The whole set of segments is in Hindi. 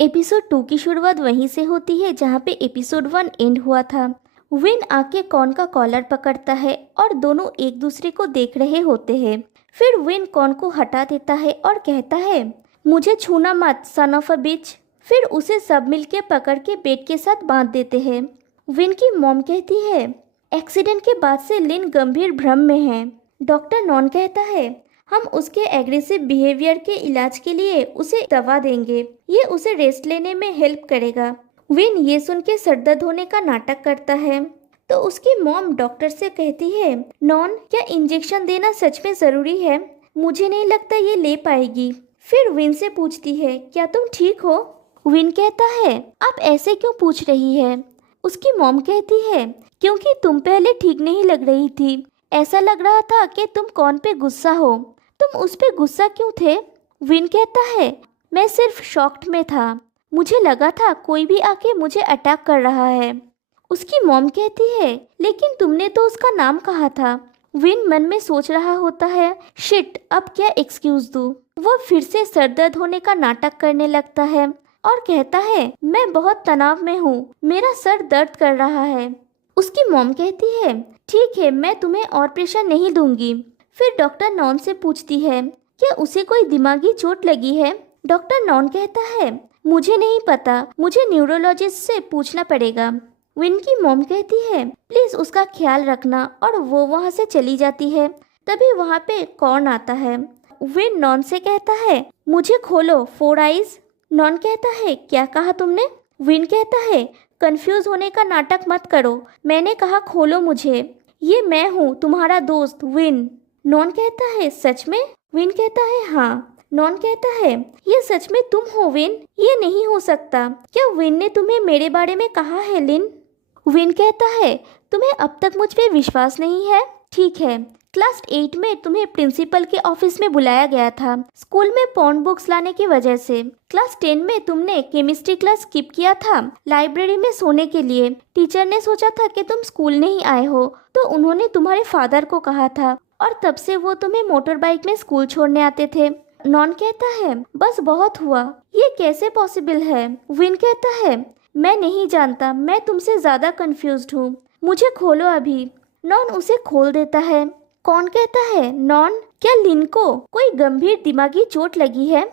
एपिसोड 2 की शुरुआत वहीं से होती है जहाँ पे एपिसोड 1 एंड हुआ था। विन आके कॉन का कॉलर पकड़ता है और दोनों एक दूसरे को देख रहे होते हैं। फिर विन कॉन को हटा देता है और कहता है, मुझे छूना मत सन ऑफ अ बिच। फिर उसे सब मिलके पकड़ के बेड के साथ बांध देते हैं। विन की मॉम कहती है, एक्सीडेंट के बाद से लिन गंभीर भ्रम में है। डॉक्टर नॉन कहता है, हम उसके एग्रेसिव बिहेवियर के इलाज के लिए उसे दवा देंगे, ये उसे रेस्ट लेने में हेल्प करेगा। विन ये सुन के सर दर्द होने का नाटक करता है तो उसकी मॉम डॉक्टर से कहती है, नॉन क्या इंजेक्शन देना सच में ज़रूरी है? मुझे नहीं लगता ये ले पाएगी। फिर विन से पूछती है, क्या तुम ठीक हो? विन कहता है, आप ऐसे क्यों पूछ रही है? उसकी मॉम कहती है, क्योंकि तुम पहले ठीक नहीं लग रही थी, ऐसा लग रहा था कि तुम कौन पे गुस्सा हो। तुम उस पे गुस्सा क्यों थे? विन कहता है, मैं सिर्फ शॉक्ड में था, मुझे लगा था कोई भी आके मुझे अटैक कर रहा है। उसकी मॉम कहती है, लेकिन तुमने तो उसका नाम कहा था। विन मन में सोच रहा होता है, शिट अब क्या एक्सक्यूज दूँ। वो फिर से सर दर्द होने का नाटक करने लगता है और कहता है, मैं बहुत तनाव में हूँ, मेरा सर दर्द कर रहा है। उसकी मॉम कहती है, ठीक है मैं तुम्हें और प्रेशर नहीं दूंगी। फिर डॉक्टर नॉन से पूछती है, क्या उसे कोई दिमागी चोट लगी है? डॉक्टर नॉन कहता है, मुझे नहीं पता, मुझे न्यूरोलॉजिस्ट से पूछना पड़ेगा। विन की मॉम कहती है, प्लीज उसका ख्याल रखना, और वो वहाँ से चली जाती है। तभी वहाँ पे कॉर्न आता है। विन नॉन से कहता है, मुझे खोलो 4 आइज। नॉन कहता है, क्या कहा तुमने? विन कहता है, कंफ्यूज होने का नाटक मत करो, मैंने कहा खोलो मुझे, ये मैं हूँ तुम्हारा दोस्त विन। नॉन कहता है, सच में? विन कहता है, हाँ। नॉन कहता है, ये सच में तुम हो विन? ये नहीं हो सकता, क्या विन ने तुम्हें मेरे बारे में कहा है लिन? विन कहता है, तुम्हें अब तक मुझ पे विश्वास नहीं है? ठीक है, क्लास 8 में तुम्हें प्रिंसिपल के ऑफिस में बुलाया गया था स्कूल में पॉन्ड बुक्स लाने की वजह से। क्लास 10 में तुमने केमिस्ट्री क्लास स्किप किया था लाइब्रेरी में सोने के लिए। टीचर ने सोचा था कि तुम स्कूल नहीं आए हो तो उन्होंने तुम्हारे फादर को कहा था और तब से वो तुम्हें मोटर बाइक में स्कूल छोड़ने आते थे। नॉन कहता है, बस बहुत हुआ, ये कैसे पॉसिबल है? विन कहता है, मैं नहीं जानता, मैं तुमसे ज्यादा कंफ्यूज्ड हूँ, मुझे खोलो अभी। नॉन उसे खोल देता है। कौन कहता है, नॉन क्या लिन को कोई गंभीर दिमागी चोट लगी है?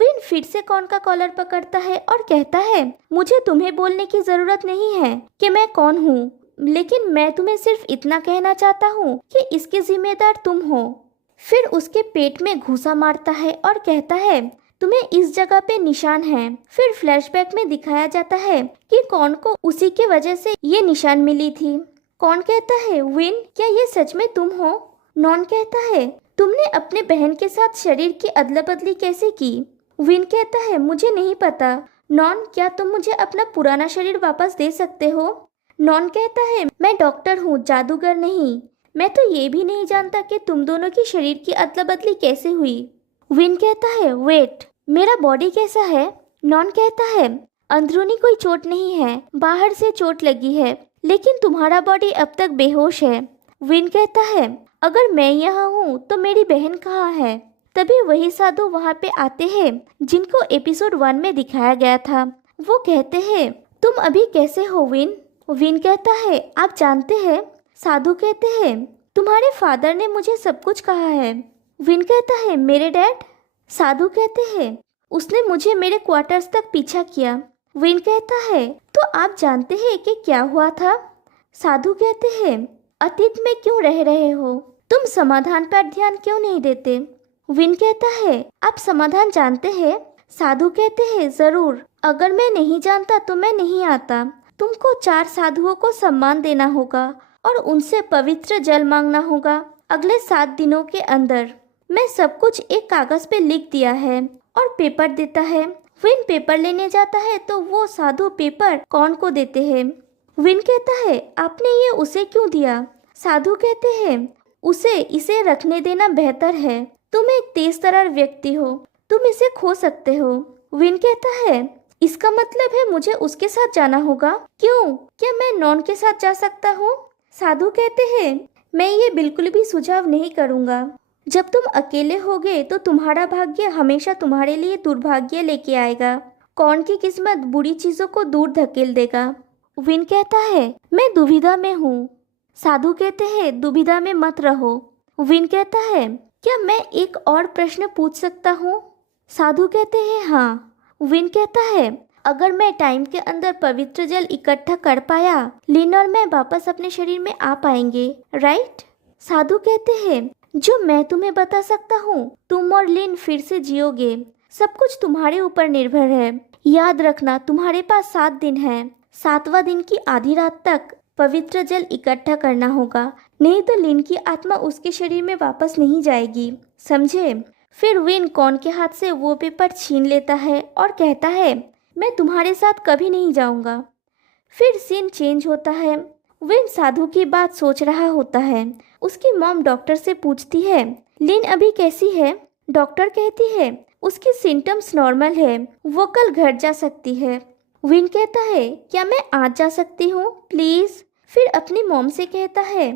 विन फिर से कॉन का कॉलर पकड़ता है और कहता है, मुझे तुम्हें बोलने की जरूरत नहीं है कि मैं कौन हूँ, लेकिन मैं तुम्हें सिर्फ इतना कहना चाहता हूँ कि इसके जिम्मेदार तुम हो। फिर उसके पेट में घूंसा मारता है और कहता है, तुम्हें इस जगह पे निशान है। फिर फ्लैशबैक में दिखाया जाता है कि कौन को उसी के वजह से ये निशान मिली थी। कौन कहता है, विन क्या ये सच में तुम हो? नॉन कहता है, तुमने अपने बहन के साथ शरीर की अदला बदली कैसे की? विन कहता है, मुझे नहीं पता। नॉन क्या तुम मुझे अपना पुराना शरीर वापस दे सकते हो? नॉन कहता है, मैं डॉक्टर हूँ, जादूगर नहीं। मैं तो ये भी नहीं जानता कि तुम दोनों की शरीर की अदला बदली कैसे हुई। विन कहता है, वेट, मेरा बॉडी कैसा है? नॉन कहता है, अंदरूनी कोई चोट नहीं है, बाहर से चोट लगी है, लेकिन तुम्हारा बॉडी अब तक बेहोश है। विन कहता है, अगर मैं यहाँ हूँ तो मेरी बहन कहाँ है? तभी वही साधु वहाँ पे आते हैं जिनको एपिसोड 1 में दिखाया गया था। वो कहते हैं, तुम अभी कैसे हो विन? विन कहता है, आप जानते हैं? साधु कहते हैं, तुम्हारे फादर ने मुझे सब कुछ कहा है। विन कहता है, मेरे डैड? साधु कहते हैं, उसने मुझे मेरे क्वार्टर्स तक पीछा किया। विन कहता है, तो आप जानते हैं कि क्या हुआ था? साधु कहते हैं, अतीत में क्यों रह रहे हो? तुम समाधान पर ध्यान क्यों नहीं देते? विन कहता है, आप समाधान जानते हैं? साधु कहते हैं, जरूर, अगर मैं नहीं जानता तो मैं नहीं आता। तुमको 4 साधुओं को सम्मान देना होगा और उनसे पवित्र जल मांगना होगा अगले 7 दिनों के अंदर। मैं सब कुछ एक कागज पे लिख दिया है और पेपर देता है। विन पेपर लेने जाता है तो वो साधु पेपर कौन को देते हैं। विन कहता है, आपने ये उसे क्यों दिया? साधु कहते हैं, उसे इसे रखने देना बेहतर है, तुम एक तेज तर्रार व्यक्ति हो, तुम इसे खो सकते हो। विन कहता है, इसका मतलब है मुझे उसके साथ जाना होगा? क्यों, क्या मैं नॉन के साथ जा सकता हूँ? साधु कहते हैं, मैं ये बिल्कुल भी सुझाव नहीं करूँगा। जब तुम अकेले होगे तो तुम्हारा भाग्य हमेशा तुम्हारे लिए दुर्भाग्य लेके आएगा। कौन की किस्मत बुरी चीजों को दूर धकेल देगा। विन कहता है मैं दुविधा में हूँ। साधु कहते हैं दुविधा में मत रहो। विन कहता है क्या मैं एक और प्रश्न पूछ सकता हूँ। साधु कहते हैं हाँ। विन कहता है अगर मैं टाइम के अंदर पवित्र जल इकट्ठा कर पाया, लिन और मैं वापस अपने शरीर में आ पाएंगे, राइट। साधु कहते हैं जो मैं तुम्हें बता सकता हूँ, तुम और लिन फिर से जियोगे। सब कुछ तुम्हारे ऊपर निर्भर है। याद रखना तुम्हारे पास 7 दिन है। 7वां दिन की आधी रात तक पवित्र जल इकट्ठा करना होगा, नहीं तो लिन की आत्मा उसके शरीर में वापस नहीं जाएगी, समझे। फिर विन कॉन के हाथ से वो पेपर छीन लेता है और कहता है मैं तुम्हारे साथ कभी नहीं जाऊंगा। फिर सीन चेंज होता है। विन साधु की बात सोच रहा होता है। उसकी मॉम डॉक्टर से पूछती है लिन अभी कैसी है। डॉक्टर कहती है उसकी सिम्टम्स नॉर्मल है, वो कल घर जा सकती है। विन कहता है क्या मैं आज जा सकती हूँ प्लीज। फिर अपनी मॉम से कहता है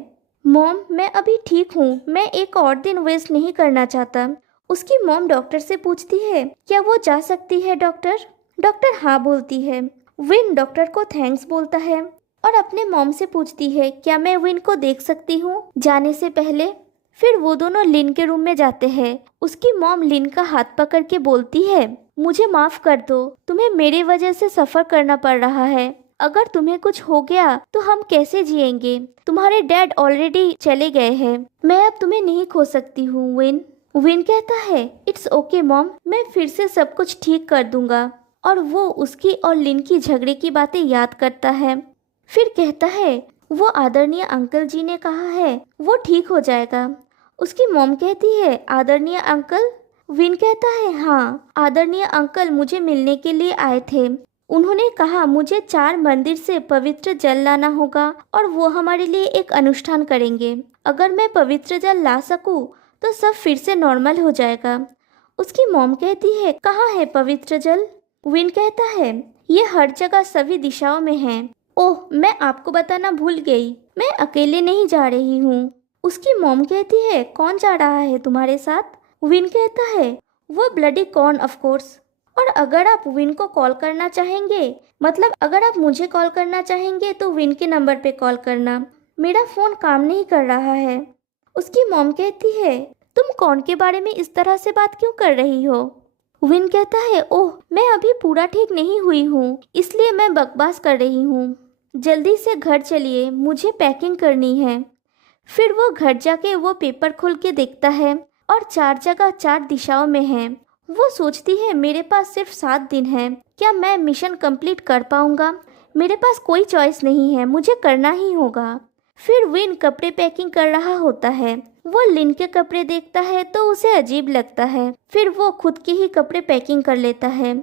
मॉम मैं अभी ठीक हूँ, मैं एक और दिन वेस्ट नहीं करना चाहता। उसकी मॉम डॉक्टर से पूछती है क्या वो जा सकती है डॉक्टर। डॉक्टर हाँ बोलती है। विन डॉक्टर को थैंक्स बोलता है और अपने मॉम से पूछती है क्या मैं विन को देख सकती हूँ जाने से पहले। फिर वो दोनों लिन के रूम में जाते हैं। उसकी मॉम लिन का हाथ पकड़ के बोलती है मुझे माफ कर दो, तुम्हें मेरी वजह से सफ़र करना पड़ रहा है। अगर तुम्हें कुछ हो गया तो हम कैसे जिएंगे। तुम्हारे डैड ऑलरेडी चले गए हैं, मैं अब तुम्हें नहीं खो सकती हूँ विन। विन कहता है इट्स ओके मॉम, मैं फिर से सब कुछ ठीक कर दूंगा। और वो उसकी और लिन की झगड़े की बातें याद करता है। फिर कहता है वो आदरणीय अंकल जी ने कहा है वो ठीक हो जाएगा। उसकी मॉम कहती है आदरणीय अंकल। विन कहता है हाँ, आदरणीय अंकल मुझे मिलने के लिए आए थे। उन्होंने कहा मुझे 4 मंदिर से पवित्र जल लाना होगा और वो हमारे लिए एक अनुष्ठान करेंगे। अगर मैं पवित्र जल ला सकूं तो सब फिर से नॉर्मल हो जाएगा। उसकी मॉम कहती है कहाँ है पवित्र जल। विन कहता है ये हर जगह सभी दिशाओं में है। ओह मैं आपको बताना भूल गई, मैं अकेले नहीं जा रही हूँ। उसकी मॉम कहती है कौन जा रहा है तुम्हारे साथ। विन कहता है वो ब्लडी कॉर्न ऑफ कोर्स। और अगर आप विन को कॉल करना चाहेंगे, मतलब अगर आप मुझे कॉल करना चाहेंगे तो विन के नंबर पे कॉल करना, मेरा फ़ोन काम नहीं कर रहा है। उसकी मॉम कहती है तुम कौन के बारे में इस तरह से बात क्यों कर रही हो। विन कहता है ओह मैं अभी पूरा ठीक नहीं हुई हूँ, इसलिए मैं बकवास कर रही हूँ। जल्दी से घर चलिए, मुझे पैकिंग करनी है। फिर वो घर जाके वो पेपर खोल के देखता है और 4 जगह 4 दिशाओं में है। वो सोचती है मेरे पास सिर्फ 7 दिन है, क्या मैं मिशन कंप्लीट कर पाऊंगा। मेरे पास कोई चॉइस नहीं है, मुझे करना ही होगा। फिर विन कपड़े पैकिंग कर रहा होता है। वो लिन के कपड़े देखता है तो उसे अजीब लगता है। फिर वो खुद के ही कपड़े पैकिंग कर लेता है।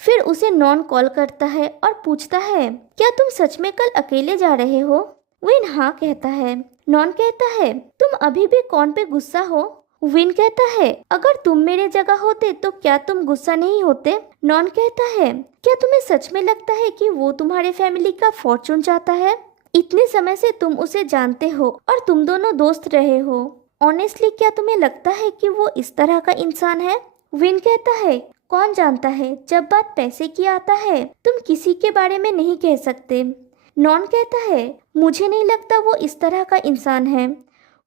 फिर उसे नॉन कॉल करता है और पूछता है क्या तुम सच में कल अकेले जा रहे हो। विन हाँ कहता है। नॉन कहता है तुम अभी भी कौन पे गुस्सा हो। विन कहता है अगर तुम मेरे जगह होते तो क्या तुम गुस्सा नहीं होते। नॉन कहता है क्या तुम्हें सच में लगता है कि वो तुम्हारे फैमिली का फॉर्चून चाहता है। इतने समय से तुम उसे जानते हो और तुम दोनों दोस्त रहे हो। ऑनेस्टली क्या तुम्हें लगता है कि वो इस तरह का इंसान है। विन कहता है कौन जानता है, जब बात पैसे की आता है तुम किसी के बारे में नहीं कह सकते। नॉन कहता है मुझे नहीं लगता वो इस तरह का इंसान है।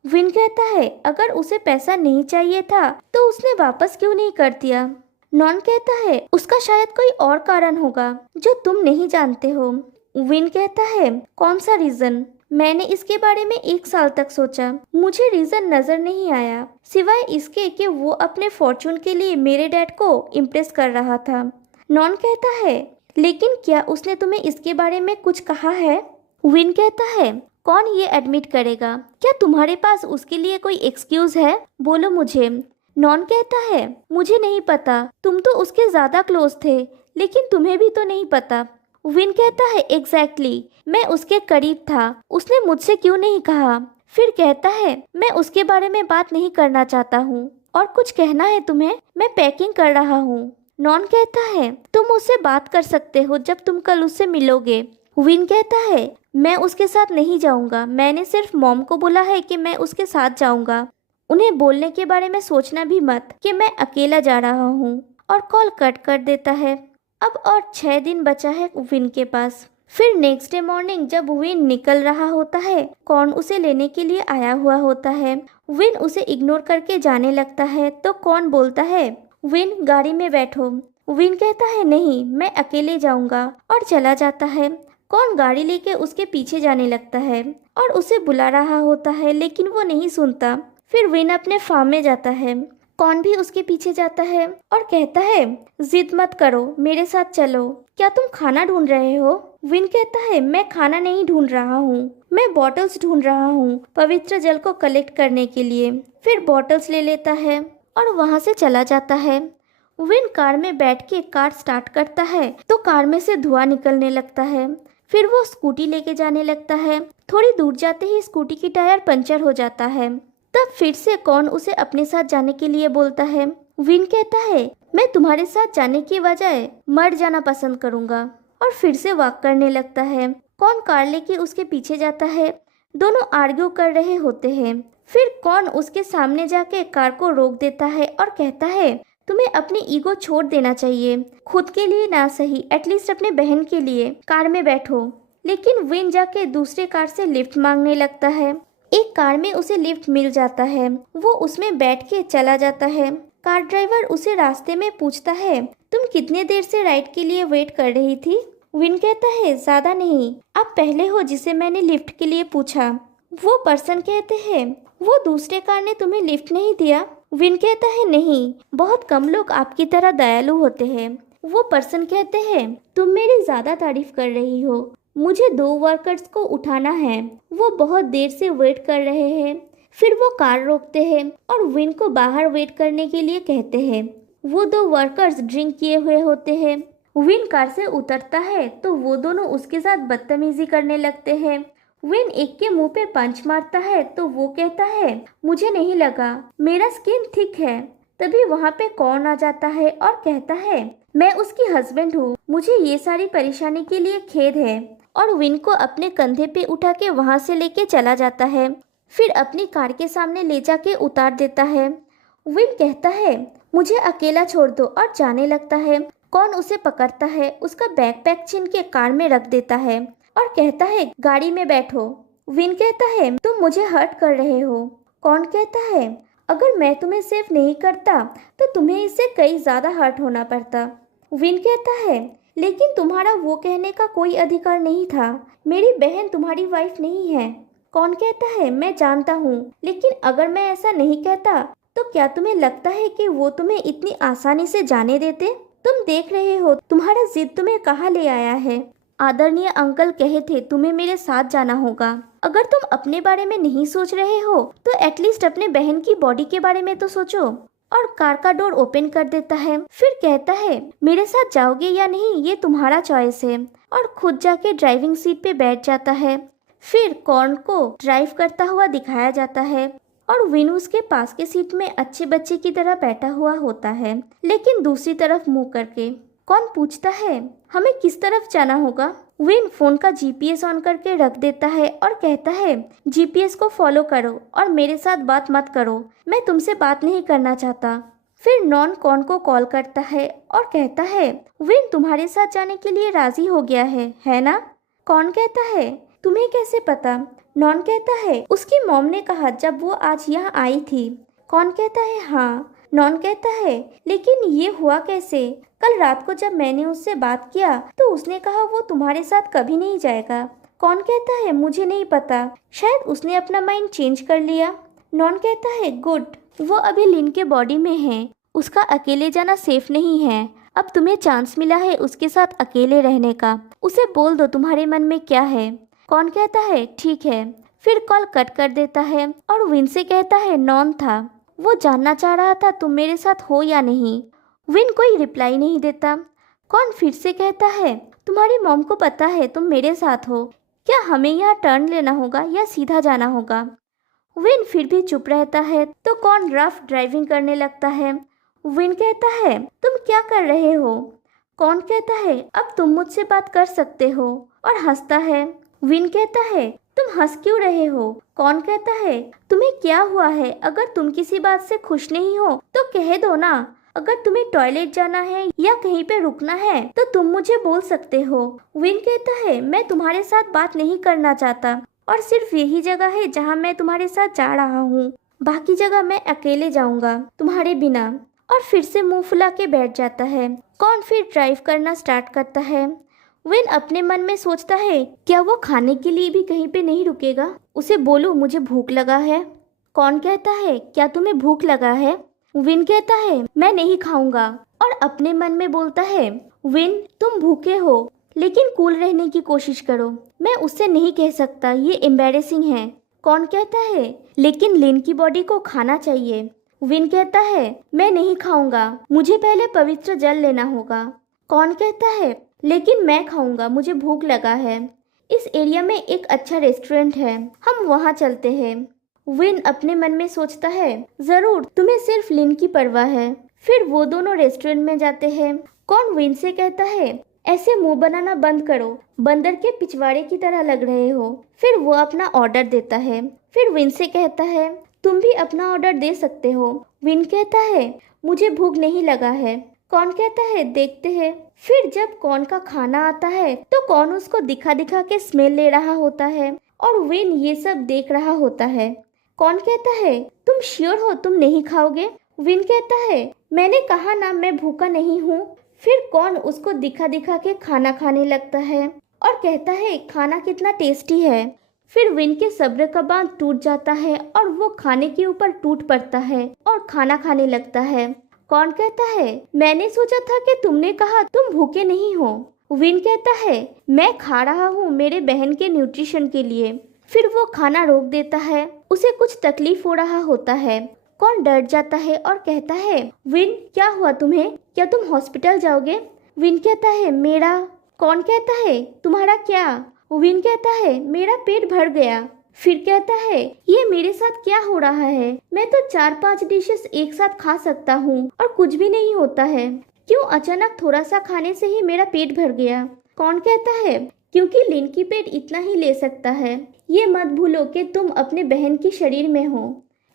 विन कहता है अगर उसे पैसा नहीं चाहिए था तो उसने वापस क्यों नहीं कर दिया। नॉन कहता है उसका शायद कोई और कारण होगा जो तुम नहीं जानते हो। विन कहता है कौन सा रीजन। मैंने इसके बारे में 1 साल तक सोचा, मुझे रीजन नजर नहीं आया सिवाय इसके कि वो अपने फॉर्चून के लिए मेरे डैड को इम्प्रेस कर रहा था। नॉन कहता है लेकिन क्या उसने तुम्हें इसके बारे में कुछ कहा है। विन कहता है कौन ये एडमिट करेगा, क्या तुम्हारे पास उसके लिए कोई एक्सक्यूज है, बोलो मुझे। नॉन कहता है मुझे नहीं पता, तुम तो उसके ज्यादा क्लोज थे, लेकिन तुम्हें भी तो नहीं पता। विन कहता है एग्जैक्टली, मैं उसके करीब था, उसने मुझसे क्यों नहीं कहा। फिर कहता है मैं उसके बारे में बात नहीं करना चाहता हूँ। और कुछ कहना है तुम्हें, मैं पैकिंग कर रहा हूँ। नॉन कहता है तुम उससे बात कर सकते हो जब तुम कल उससे मिलोगे। विन कहता है मैं उसके साथ नहीं जाऊंगा, मैंने सिर्फ मॉम को बोला है कि मैं उसके साथ जाऊंगा। उन्हें बोलने के बारे में सोचना भी मत कि मैं अकेला जा रहा हूँ। और कॉल कट कर देता है। अब और 6 दिन बचा है विन के पास। फिर नेक्स्ट डे मॉर्निंग जब विन निकल रहा होता है, कॉर्न उसे लेने के लिए आया हुआ होता है। विन उसे इग्नोर करके जाने लगता है तो कॉर्न बोलता है, विन गाड़ी में बैठो। विन कहता है नहीं, मैं अकेले जाऊंगा, और चला जाता है। कॉर्न गाड़ी लेके उसके पीछे जाने लगता है और उसे बुला रहा होता है, लेकिन वो नहीं सुनता। फिर विन अपने फार्म में जाता है। कॉर्न भी उसके पीछे जाता है और कहता है, जिद मत करो, मेरे साथ चलो। क्या तुम खाना ढूंढ रहे हो? विन कहता है, मैं खाना नहीं ढूंढ रहा हूँ, मैं बॉटल्स ढूंढ रहा हूँ पवित्र जल को कलेक्ट करने के लिए। फिर बॉटल्स ले लेता है और वहाँ से चला जाता है। विन कार में बैठ के कार स्टार्ट करता है तो कार में से धुआं निकलने लगता है। फिर वो स्कूटी लेके जाने लगता है। थोड़ी दूर जाते ही स्कूटी की टायर पंचर हो जाता है। तब फिर से कॉर्न उसे अपने साथ जाने के लिए बोलता है। विन कहता है, मैं तुम्हारे साथ जाने की बजाय मर जाना पसंद करूंगा, और फिर से वॉक करने लगता है। कॉर्न कार लेके उसके पीछे जाता है। दोनों आर्ग्यू कर रहे होते हैं। फिर कॉर्न उसके सामने जाके कार को रोक देता है और कहता है, तुम्हें अपनी ईगो छोड़ देना चाहिए, खुद के लिए ना सही एटलीस्ट अपने बहन के लिए कार में बैठो। लेकिन विन जाके दूसरे कार से लिफ्ट मांगने लगता है। एक कार में उसे लिफ्ट मिल जाता है। वो उसमें बैठ के चला जाता है। कार ड्राइवर उसे रास्ते में पूछता है, तुम कितने देर से राइड के लिए वेट कर रही थी? विन कहता है, ज्यादा नहीं, आप पहले हो जिसे मैंने लिफ्ट के लिए पूछा। वो पर्सन कहते हैं, वो दूसरे कार ने तुम्हें लिफ्ट नहीं दिया? विन कहता है, नहीं, बहुत कम लोग आपकी तरह दयालु होते हैं। वो पर्सन कहते हैं, तुम मेरी ज्यादा तारीफ कर रही हो, मुझे 2 वर्कर्स को उठाना है, वो बहुत देर से वेट कर रहे हैं। फिर वो कार रोकते हैं और विन को बाहर वेट करने के लिए कहते हैं। वो 2 वर्कर्स ड्रिंक किए हुए होते हैं। विन कार से उतरता है तो वो दोनों उसके साथ बदतमीजी करने लगते हैं। विन एक के मुंह पे पंच मारता है तो वो कहता है, मुझे नहीं लगा, मेरा स्किन थिक है। तभी वहाँ पे कॉर्न आ जाता है और कहता है, मैं उसकी हस्बैंड हूँ, मुझे ये सारी परेशानी के लिए खेद है, और विन को अपने कंधे पे उठा के वहाँ से लेके चला जाता है। फिर अपनी कार के सामने ले जाके उतार देता है। विन कहता है, मुझे अकेला छोड़ दो, और जाने लगता है। कॉर्न उसे पकड़ता है, उसका बैकपैक छीन के कार में रख देता है और कहता है, गाड़ी में बैठो। विन कहता है, तुम मुझे हर्ट कर रहे हो। कॉर्न कहता है, अगर मैं तुम्हें सेफ नहीं करता तो तुम्हें इससे कई ज्यादा हर्ट होना पड़ता। विन कहता है, लेकिन तुम्हारा वो कहने का कोई अधिकार नहीं था, मेरी बहन तुम्हारी वाइफ नहीं है। कॉर्न कहता है, मैं जानता हूँ, लेकिन अगर मैं ऐसा नहीं कहता तो क्या तुम्हें लगता है कि वो तुम्हें इतनी आसानी से जाने देते? तुम देख रहे हो तुम्हारा जिद तुम्हें कहाँ ले आया है। आदरणीय अंकल कहे थे तुम्हें मेरे साथ जाना होगा। अगर तुम अपने बारे में नहीं सोच रहे हो तो एटलीस्ट अपने बहन की बॉडी के बारे में तो सोचो। और कार का डोर ओपन कर देता है। फिर कहता है, मेरे साथ जाओगे या नहीं ये तुम्हारा चॉइस है, और खुद जाके ड्राइविंग सीट पे बैठ जाता है। फिर कॉर्न को ड्राइव करता हुआ दिखाया जाता है और विन उसके पास के सीट में अच्छे बच्चे की तरह बैठा हुआ होता है, लेकिन दूसरी तरफ मुंह करके। कॉर्न पूछता है, हमें किस तरफ जाना होगा? विन फोन का जीपीएस ऑन करके रख देता है और कहता है, जीपीएस को फॉलो करो और मेरे साथ बात मत करो, मैं तुमसे बात नहीं करना चाहता। फिर नॉन कॉर्न को कॉल करता है और कहता है, विन तुम्हारे साथ जाने के लिए राजी हो गया है ना? कॉर्न कहता है, तुम्हें कैसे पता? नॉन कहता है, उसकी मॉम ने कहा जब वो आज यहाँ आई थी। कॉर्न कहता है, हाँ। नॉन कहता है, लेकिन ये हुआ कैसे? कल रात को जब मैंने उससे बात किया तो उसने कहा वो तुम्हारे साथ कभी नहीं जाएगा। कॉर्न कहता है, मुझे नहीं पता, शायद उसने अपना माइंड चेंज कर लिया। नॉन कहता है, गुड, वो अभी लिन के बॉडी में है, उसका अकेले जाना सेफ नहीं है। अब तुम्हें चांस मिला है उसके साथ अकेले रहने का, उसे बोल दो तुम्हारे मन में क्या है। कॉर्न कहता है, ठीक है। फिर कॉल कट कर देता है और विन से कहता है, नॉन था, वो जानना चाह रहा था तुम मेरे साथ हो या नहीं। विन कोई रिप्लाई नहीं देता। कॉर्न फिर से कहता है, तुम्हारी मॉम को पता है तुम मेरे साथ हो, क्या हमें यहाँ टर्न लेना होगा या सीधा जाना होगा? विन फिर भी चुप रहता है तो कॉर्न रफ ड्राइविंग करने लगता है। विन कहता है, तुम क्या कर रहे हो? कॉर्न कहता है, अब तुम मुझसे बात कर सकते हो, और हंसता है। विन कहता है, तुम हंस क्यों रहे हो? कॉर्न कहता है, तुम्हें क्या हुआ है? अगर तुम किसी बात से खुश नहीं हो तो कह दो ना, अगर तुम्हें टॉयलेट जाना है या कहीं पे रुकना है तो तुम मुझे बोल सकते हो। विन कहता है मैं तुम्हारे साथ बात नहीं करना चाहता और सिर्फ यही जगह है जहाँ मैं तुम्हारे साथ जा रहा हूँ, बाकी जगह मैं अकेले जाऊंगा तुम्हारे बिना। और फिर से मुंह फुला के बैठ जाता है। कॉर्न फिर ड्राइव करना स्टार्ट करता है। विन अपने मन में सोचता है क्या वो खाने के लिए भी कहीं पे नहीं रुकेगा, उसे बोलूं मुझे भूख लगा है। कॉर्न कहता है क्या तुम्हें भूख लगा है? विन कहता है मैं नहीं खाऊंगा और अपने मन में बोलता है विन तुम भूखे हो लेकिन कूल रहने की कोशिश करो। मैं उससे नहीं कह सकता, ये एम्बैरेसिंग है। कॉर्न कहता है लेकिन लिन की बॉडी को खाना चाहिए। विन कहता है मैं नहीं खाऊंगा, मुझे पहले पवित्र जल लेना होगा। कॉर्न कहता है लेकिन मैं खाऊंगा, मुझे भूख लगा है। इस एरिया में एक अच्छा रेस्टोरेंट है, हम वहाँ चलते हैं। विन अपने मन में सोचता है जरूर, तुम्हें सिर्फ लिन की परवाह है। फिर वो दोनों रेस्टोरेंट में जाते हैं। कॉर्न विन से कहता है ऐसे मुंह बनाना बंद करो, बंदर के पिछवाड़े की तरह लग रहे हो। फिर वो अपना ऑर्डर देता है। फिर विन से कहता है तुम भी अपना ऑर्डर दे सकते हो। विन कहता है मुझे भूख नहीं लगा है। कॉर्न कहता है देखते हैं। फिर जब कॉर्न का खाना आता है तो कॉर्न उसको दिखा दिखा के स्मेल ले रहा होता है और विन ये सब देख रहा होता है। कॉर्न कहता है तुम श्योर हो तुम नहीं खाओगे? विन कहता है मैंने कहा ना मैं भूखा नहीं हूँ। फिर कॉर्न उसको दिखा दिखा के खाना खाने लगता है और कहता है खाना कितना टेस्टी है। फिर विन के सब्र का बांध टूट जाता है और वो खाने के ऊपर टूट पड़ता है और खाना खाने लगता है। कॉर्न कहता है मैंने सोचा था कि तुमने कहा तुम भूखे नहीं हो। विन कहता है मैं खा रहा हूँ मेरे बहन के न्यूट्रिशन के लिए। फिर वो खाना रोक देता है, उसे कुछ तकलीफ हो रहा होता है। कॉर्न डर जाता है और कहता है विन क्या हुआ तुम्हें, क्या तुम हॉस्पिटल जाओगे? विन कहता है मेरा। कॉर्न कहता है तुम्हारा क्या? विन कहता है मेरा पेट भर गया। फिर कहता है ये मेरे साथ क्या हो रहा है, मैं तो 4-5 डिशेस एक साथ खा सकता हूँ और कुछ भी नहीं होता है, क्यों अचानक थोड़ा सा खाने से ही मेरा पेट भर गया? कॉर्न कहता है क्योंकि लिन की पेट इतना ही ले सकता है, ये मत भूलो कि तुम अपने बहन के शरीर में हो।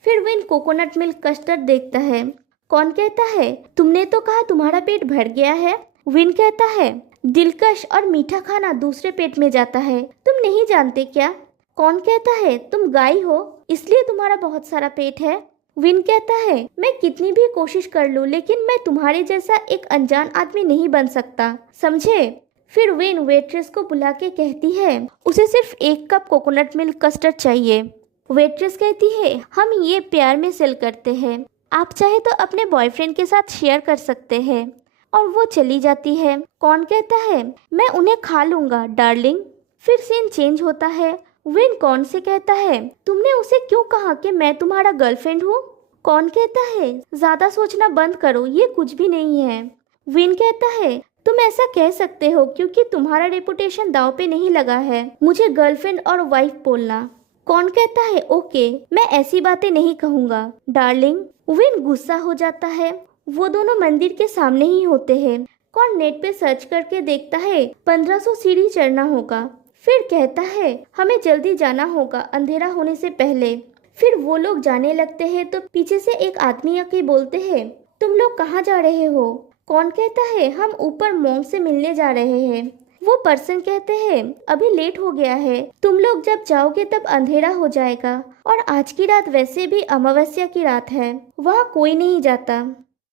फिर विन कोकोनट मिल्क कस्टर्ड देखता है। कॉर्न कहता है तुमने तो कहा तुम्हारा पेट भर गया है। विन कहता है दिलकश और मीठा खाना दूसरे पेट में जाता है, तुम नहीं जानते क्या? कॉर्न कहता है तुम गाय हो इसलिए तुम्हारा बहुत सारा पेट है। विन कहता है मैं कितनी भी कोशिश कर लूं लेकिन मैं तुम्हारे जैसा एक अनजान आदमी नहीं बन सकता, समझे? फिर विन वेट्रेस को बुला के कहती है उसे सिर्फ 1 कप कोकोनट मिल्क कस्टर्ड चाहिए। वेट्रेस कहती है हम ये प्यार में सेल करते हैं, आप चाहे तो अपने बॉयफ्रेंड के साथ शेयर कर सकते हैं। और वो चली जाती है। कॉर्न कहता है मैं उन्हें खा लूंगा डार्लिंग। फिर सीन चेंज होता है। विन कॉर्न से कहता है तुमने उसे क्यों कहा कि मैं तुम्हारा गर्लफ्रेंड हूँ? कॉर्न कहता है ज्यादा सोचना बंद करो, ये कुछ भी नहीं है। विन कहता है तुम ऐसा कह सकते हो क्योंकि तुम्हारा रेपुटेशन दांव पे नहीं लगा है मुझे गर्लफ्रेंड और वाइफ बोलना। कॉर्न कहता है ओके, मैं ऐसी बातें नहीं कहूँगा डार्लिंग। विन गुस्सा हो जाता है। वो दोनों मंदिर के सामने ही होते हैं। कॉर्न नेट पे सर्च करके देखता है 1500 सीढ़ी चढ़ना होगा। फिर कहता है हमें जल्दी जाना होगा अंधेरा होने से पहले। फिर वो लोग जाने लगते हैं तो पीछे से एक आदमी आके बोलते हैं तुम लोग कहाँ जा रहे हो? कॉर्न कहता है हम ऊपर मॉन्क से मिलने जा रहे हैं। वो पर्सन कहते हैं अभी लेट हो गया है, तुम लोग जब जाओगे तब अंधेरा हो जाएगा और आज की रात वैसे भी अमावस्या की रात है, वहाँ कोई नहीं जाता।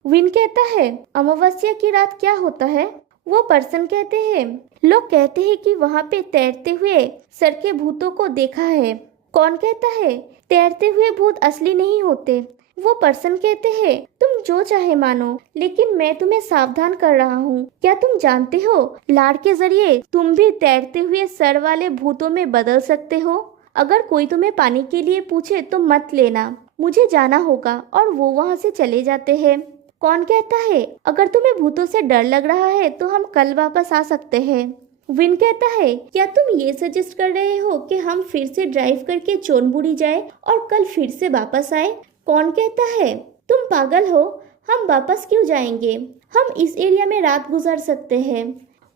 विन कहता है अमावस्या की रात क्या होता है? वो पर्सन कहते हैं लोग कहते हैं कि वहाँ पे तैरते हुए सर के भूतों को देखा है। कौन कहता है तैरते हुए भूत असली नहीं होते। वो पर्सन कहते हैं तुम जो चाहे मानो, लेकिन मैं तुम्हें सावधान कर रहा हूँ। क्या तुम जानते हो लाड़ के जरिए तुम भी तैरते हुए सर वाले भूतों में बदल सकते हो। अगर कोई तुम्हें पानी के लिए पूछे तो मत लेना, मुझे जाना होगा। और वो वहाँ से चले जाते हैं। कौन कहता है अगर तुम्हें भूतों से डर लग रहा है तो हम कल वापस आ सकते हैं। विन कहता है क्या तुम ये सजेस्ट कर रहे हो कि हम फिर से ड्राइव करके चोनबुरी जाए और कल फिर से वापस आए। कौन कहता है तुम पागल हो, हम वापस क्यों जाएंगे, हम इस एरिया में रात गुजार सकते हैं।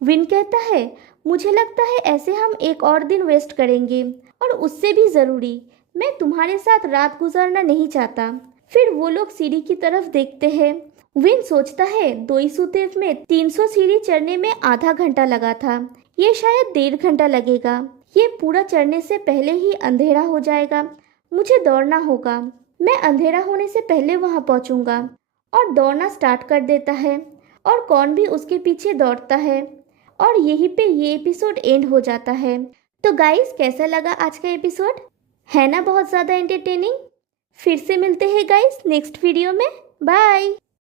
विन कहता है मुझे लगता है ऐसे हम एक और दिन वेस्ट करेंगे, और उससे भी ज़रूरी मैं तुम्हारे साथ रात गुजारना नहीं चाहता। फिर वो लोग सीढ़ी की तरफ देखते हैं। विन सोचता है दोईसुतेव में 300 सीढ़ी चढ़ने में आधा घंटा लगा था, ये शायद 1.5 घंटा लगेगा। ये पूरा चढ़ने से पहले ही अंधेरा हो जाएगा, मुझे दौड़ना होगा। मैं अंधेरा होने से पहले वहां पहुंचूंगा। और दौड़ना स्टार्ट कर देता है और कौन भी उसके पीछे दौड़ता है और यहीं पे ये एपिसोड एंड हो जाता है। तो गाइस, कैसा लगा आज का एपिसोड? है ना बहुत ज़्यादा एंटरटेनिंग? फिर से मिलते हैं गाइस नेक्स्ट वीडियो में। बाय।